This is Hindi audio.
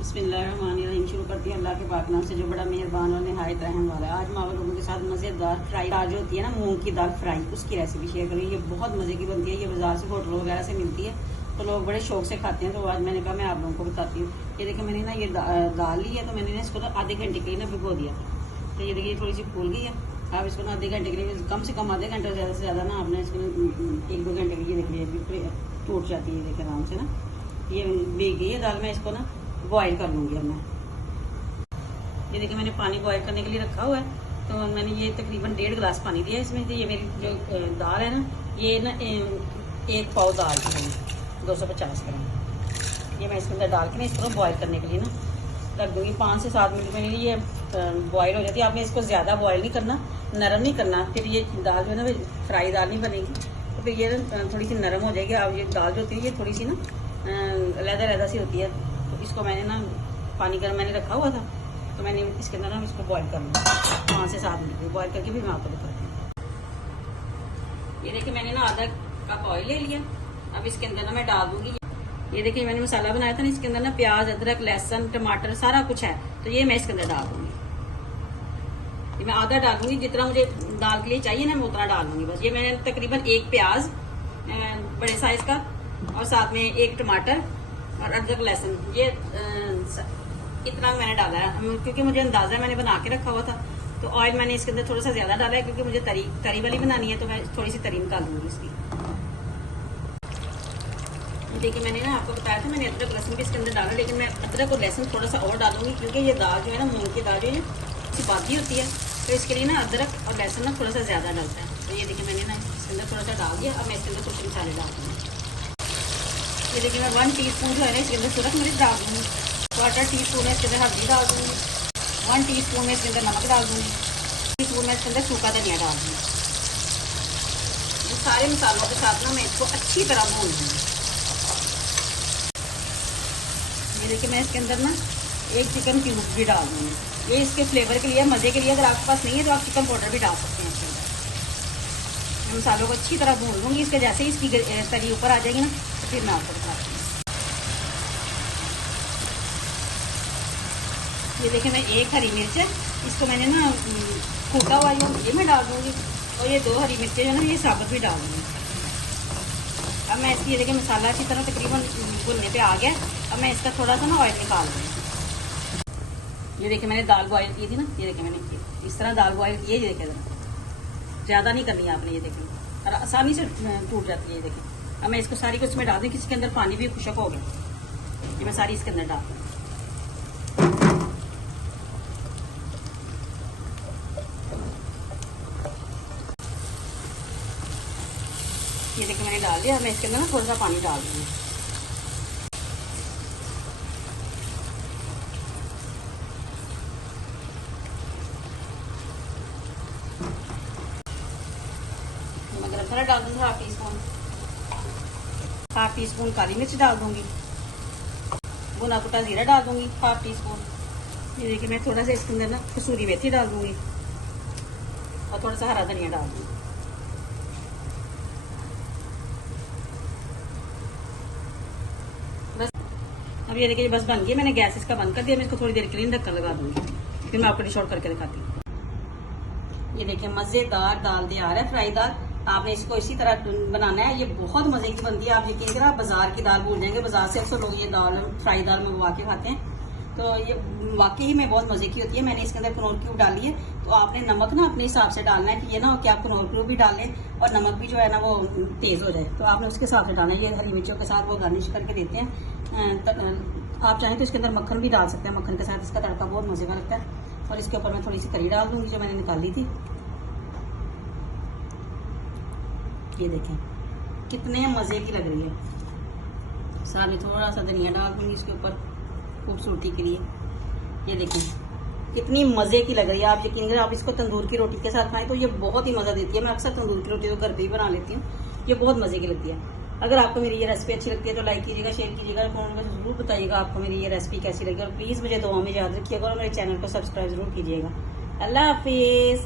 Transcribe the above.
बिस्मिल्लाहिर्रहमानिर्रहीम। शुरू करती हूँ अल्लाह के पाक नाम से जो बड़ा मेहरबान और निहायत रहम वाला है। आज मैं आप लोगों के साथ मज़ेदार फ्राई दाल जो होती है ना, मूंग की दाल फ्राई, उसकी रेसिपी शेयर करूँगी। ये बहुत मज़े की बनती है। ये बाजार से, होटल वगैरह से मिलती है, तो लोग बड़े शौक से खाते हैं। तो आज मैंने कहा मैं आप लोगों को बताती हूँ। ये देखिए मैंने ना ये दाल ली है, तो मैंने इसको तो आधे घंटे के लिए ना भिगो दिया था। तो ये देखिए थोड़ी सी फूल गई है। आप इसको ना आधे घंटे के लिए, कम से कम आधे घंटे, ज़्यादा से ज़्यादा ना आपने इसको 1-2 घंटे के लिए देखिए टूट जाती है। देखिए आराम से ना ये भीग गई है दाल। मैं इसको ना बॉयल कर लूँगी अब मैं। ये देखिए मैंने पानी बॉयल करने के लिए रखा हुआ है। तो मैंने ये तकरीबन 1.5 गिलास पानी दिया है इसमें। तो ये मेरी जो दाल है ना, ये ना 1 पाव दाल की है, 250 ग्राम। ये मैं इसके अंदर डाल के ना इसको बॉयल करने के लिए ना रख दूँगी। 5 से 7 मिनट में ये बॉयल हो जाती है। आपने इसको ज़्यादा बॉयल नहीं करना, नरम नहीं करना, फिर ये दाल जो है ना फ्राई दाल नहीं बनेगी। तो फिर ये ना थोड़ी सी नरम हो जाएगी। अब ये दाल जो होती है ये थोड़ी सी ना लहदा सी होती है। तो इसको मैंने ना पानी गर्म मैंने रखा हुआ था, तो मैंने इसके अंदर ना इसको बॉईल कर लूँगा 5 से 7 मिनट बॉईल करके भी मैं आपको दिखाती हूँ। ये देखिए मैंने ना आधा कप ऑयल ले लिया। अब इसके अंदर ना मैं डाल दूंगी। ये देखिए मैंने मसाला बनाया था ना, इसके अंदर ना प्याज, अदरक, लहसुन, टमाटर सारा कुछ है। तो ये मैं इसके अंदर डाल दूंगी। ये मैं आधा डालूंगी, जितना मुझे दाल के लिए चाहिए ना मैं उतना डाल दूंगी बस। ये मैंने तकरीबन 1 प्याज बड़े साइज का, और साथ में 1 टमाटर और अदरक, लहसुन, ये इतना मैंने डाला है क्योंकि मुझे अंदाजा है, मैंने बना के रखा हुआ था। तो ऑयल मैंने इसके अंदर थोड़ा सा ज्यादा डाला है क्योंकि मुझे तरी वाली बनानी है। तो मैं थोड़ी सी तरी निकाल दूंगी इसकी। देखिए मैंने ना आपको बताया था मैंने अदरक लहसुन भी इसके अंदर डाला, लेकिन मैं अदरक और लहसुन थोड़ा सा और डालूंगी क्योंकि ये दाल जो है ना, मूंग की दाल जो है इसकी बाती होती है। तो इसके लिए ना अदरक और लहसुन ना थोड़ा सा ज्यादा डालता है। तो ये देखिए मैंने ना इसके अंदर थोड़ा सा डाल दिया। अब मैं इसके अंदर कुछ मसाले डाल दूँगी। ये देखिए मैं 1 टीस्पून जो है ना इसके अंदर सूरज मिर्च डाल दूँगी। 1/4 टीस्पून में इसके अंदर हल्दी डाल दूँगी। 1 टीस्पून में इसके अंदर नमक डाल दूँगी। 1 टीस्पून में इसके अंदर सूखा धनिया डाल दूँगी। ये सारे मसालों के साथ ना मैं इसको अच्छी तरह भून दूँगी। ये देखिए मैं इसके अंदर ना 1 चिकन क्यूब भी डाल दूँगी। ये इसके फ्लेवर के लिए, मज़े के लिए। अगर आपके पास नहीं है तो आप चिकन पाउडर भी डाल सकते हैं इसके अंदर। मैं मसालों को अच्छी तरह भून लूँगी। इसके जैसे ही इसकी तरी ऊपर आ जाएगी ना, तो फिर मैं आपको बताती हूँ। ये देखिए मैं 1 हरी मिर्च है, इसको मैंने ना कूटा हुआ ये मैं डाल दूँगी। और ये 2 हरी मिर्चें जो है ना, ये साबुत भी डाल दूँगी। अब मैं इसकी, ये देखिए मसाला अच्छी तरह तकरीबन भुनने पे आ गया। अब मैं इसका थोड़ा सा ना ऑयल निकाल दूँगी। ये देखिए मैंने दाल बॉयल की थी ना, ये देखिए मैंने इस तरह दाल बॉयल की है। ये देखिए ज़्यादा नहीं करनी है आपने, ये देखिए, और आसानी से टूट जाती है। ये देखिए अब मैं इसको सारी को इसमें डाल दूँ। किसी के अंदर पानी भी खुशक हो गया, ये मैं सारी इसके अंदर डाल दूँ। ये देखिए मैंने डाल दिया। मैं इसके अंदर ना थोड़ा सा पानी डाल दूँगी। मैं गरम मसाला डाल दूँगी 1/2 टीस्पून काली मिर्च डाल दूँगी। भुना कुटा जीरा डाल दूँगी 1/2 टीस्पून। ये देखिए मैं थोड़ा सा इसके अंदर ना कसूरी मेथी डाल दूँगी और थोड़ा सा हरा धनिया डाल दूँगी। अब ये देखिए बस बन गई। मैंने गैस इसका बंद कर दिया। मैं इसको थोड़ी देर के लिए ढक्कन लगा दूंगी, फिर मैं आपको डिश आउट करके दिखाती हूँ। ये देखिए मज़ेदार दाल तैयार है, फ्राई दाल। आपने इसको इसी तरह बनाना है। ये बहुत मज़े की बनती है। आप यकीन करें, आप बाजार की दाल भूल जाएंगे। बाजार से अक्सर लोग ये दाल, फ्राई दाल मंगवा के खाते हैं। तो ये वाकई ही में बहुत मज़े की होती है। मैंने इसके अंदर कनौर क्यूब डाली है। तो आपने नमक ना अपने हिसाब से डालना है कि ये ना कि आप कनौर क्यूब भी डालें और नमक भी जो है ना वो तेज़ हो जाए। तो आपने उसके हिसाब से डालना है। ये हरी मिर्चों के साथ वो गार्निश करके देते हैं। आप चाहें तो इसके अंदर मक्खन भी डाल सकते हैं। मक्खन के साथ इसका तड़का बहुत मज़े का लगता है। और इसके ऊपर मैं थोड़ी सी तरी डाल दूँगी जो मैंने निकाली थी। ये देखें कितने मज़े की लग रही है। साथ में थोड़ा सा धनिया डाल दूँगी इसके ऊपर खूबसूरती के लिए। ये देखें कितनी मज़े की लग रही है। आप यकीन करें, आप इसको तंदूर की रोटी के साथ खाएं तो ये बहुत ही मज़ा देती है। मैं अक्सर तंदूर की रोटी तो घर पे ही बना लेती हूँ। ये बहुत मज़े की लगती है। अगर आपको मेरी ये रेसिपी अच्छी लगती है तो लाइक कीजिएगा, शेयर कीजिएगा, कमेंट में ज़रूर बताइएगा आपको मेरी ये रेसिपी कैसी लगी। और प्लीज़ मुझे दुआ में याद रखिएगा और मेरे चैनल को सब्सक्राइब ज़रूर कीजिएगा। अल्लाह हाफिज़।